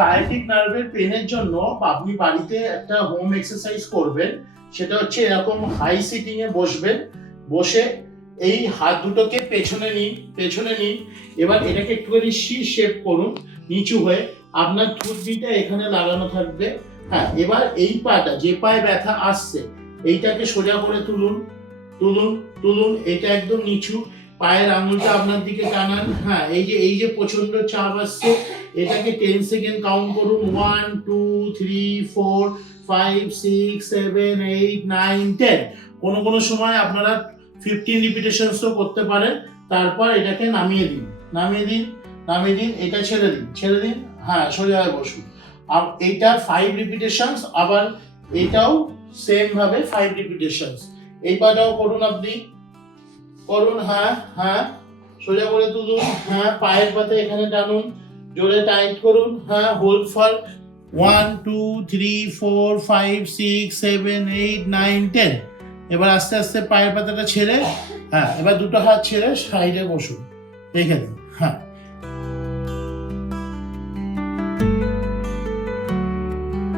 Sciatic নার্ভের পেনের জন্য আপনি বাড়িতে একটা হোম এক্সারসাইজ করবেন। সেটা হচ্ছে এরকম হাই সিটিং এ বসবেন, বসে এই হাত দুটোকে পেছনে নিন। এবার এটাকে একটুখানি সি শেপ করুন নিচু হয়ে, আপনার থুতনিটা এখানে লাগানো থাকবে। হ্যাঁ, এবার এই পাটা, যে পায়ে ব্যথা আসছে, এইটাকে সোজা করে তুলুন, এটা একদম নিচু, পায়ের আঙুলটা আপনার দিকে টানান। হ্যাঁ, এই যে প্রচন্ড চাপ আসছে, এটাকে 10 সেকেন্ড কাউন্ট করুন। 1 2 3 4 5 6 7 8 9 10। কোনো সময় আপনারা 15 রিপিটেশনসও করতে পারেন। তারপর এটাকে নামিয়ে দিন, এটা ছেড়ে দিন। হ্যাঁ, সোজা হয়ে বসুন। আর এইটা 5 রিপিটেশনস, আবার এটাও সেম ভাবে 5 রিপিটেশনস। এই পাটাও করুন, আপনি করুন। হ্যাঁ, সোজা করে তুলুন। হ্যাঁ, পায়ের পাতে এখানে টানুন, জোরে টাইট করুন। হ্যাঁ, হোল্ড ফর 1 2 3 4 5 6 7 8 9 10। এবার আস্তে আস্তে পায়ের পাতাটা ছেড়ে, হ্যাঁ, এবার দুটো হাত ছেড়ে সাইডে বসুন, রেখে দিন। হ্যাঁ।